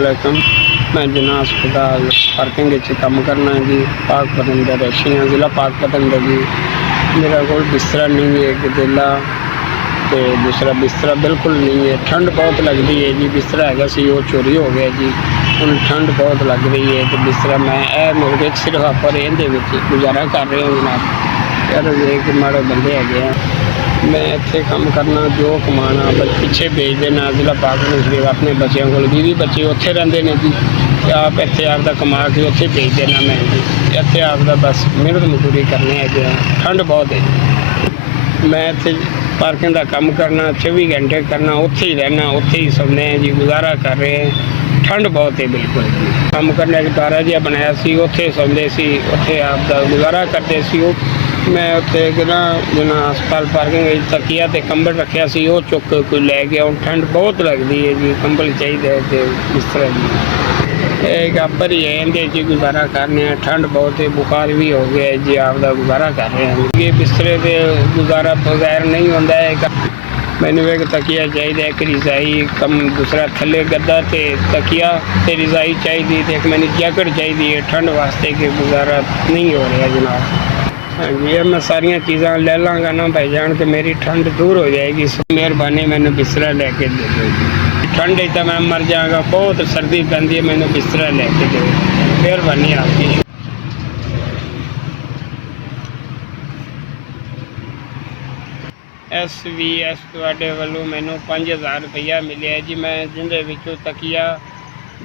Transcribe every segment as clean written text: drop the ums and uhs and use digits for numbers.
वालेकुम। मैं जना अस्पताल पार्किंग काम करना जी। पाकपतन रशिया जिला पाकपतन जी। मेरा कोल बिस्तरा नहीं है, गदेला तो दूसरा बिस्तरा बिल्कुल नहीं है। ठंड बहुत लगती है जी। बिस्तरा है वो चोरी हो गया जी। ਹੁਣ ठंड बहुत लग रही है तो बिस्तरा मैं मेरे सिर्फ आप गुजारा कर रहे हैं जनाब। यार एक माड़े बंदे है, मैं इतने काम करना जो कमाना बस पिछे भेज देना जिला पाक शरीफ अपने बच्चों को 20 बच्चे उत्थे रहते हैं जी। आप इतने आपका कमा के उत्थे भेज देना मैं जी। इतने आपका बस मेहनत मजदूरी करने है। ठंड बहुत है। मैं इतने पार्किंग का काम करना 24 घंटे करना, उत्थे ही रहना, उत्थे ही सोने हैं जी। गुजारा कर रहे हैं। ठंड बहुत है बिल्कुल जी। काम करने एक तारा जिहा बनाया सी, उत्थे सौंदे सी, उत्थे आपका गुजारा करते सी। मैं उत्थे ना जना अस्पताल पार्किंग तकिया ते कंबल रखा सी, वो चुक के कोई लै गया। हुण ठंड बहुत लगती है जी। कंबल चाहिए ते बिस्तर जी एक आपर ही है, इहदे जी गुजारा करने। ठंड बहुत है, बुखार भी हो गया जी। आपका गुजारा कर रहे हैं। ये बिस्तरे के गुजारा बगैर नहीं होता है। मैंने एक तकिया चाहिए, एक रजाई कम, दूसरा थले गद्दा ते तकिया ते रजाई चाहिए, एक मैंने जैकेट चाहिए ठंड वास्ते के गुजारा नहीं हो रहा जनाब। हाँ जी, अब मैं सारिया चीज़ा ले लाँगा ना भाई जान के मेरी ठंड दूर हो जाएगी। मेहरबानी मैंने बिस्तरा लेके दे दो जी। ठंड तो मैं मर जाऊँगा, बहुत सर्दी पैंती है, मैंने बिस्तरा लेके दो। मेहरबानी आपकी। SVS ਤੁਹਾਡੇ ਵੱਲੋਂ ਮੈਨੂੰ 5000 रुपया मिले जी। मैं जिंदे विचों तकिया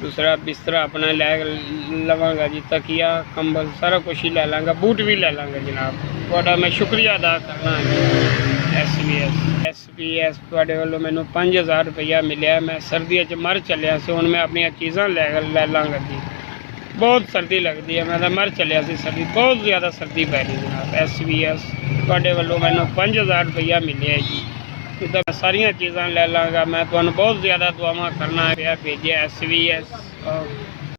दूसरा बिस्तरा अपना लै लवांगा जी। तकिया कंबल सारा कुछ ही लै लाँगा, बूट भी लै लाँगा जनाब। ਤੁਹਾਡਾ मैं शुक्रिया अदा करना जी। SVS ਤੁਹਾਡੇ ਵੱਲੋਂ ਮੈਨੂੰ 5000 रुपया मिले। मैं सर्दियों च मर चलिया सी, हुण मैं अपनी चीज़ां लै लाँगा जी। बहुत सर्दी लगती है, मैं तो मर चलिया सी। सर्दी बहुत ज़्यादा सर्दी पै रही जनाब। SVS ਤੁਹਾਡੇ ਵੱਲੋਂ ਮੈਨੂੰ 5000 रुपया मिले है जी। तो मैं सारिया चीज़ां लै लाँगा। मैं तुहानूं बहुत ज़्यादा दुआवां करना पिया भेजे SVS।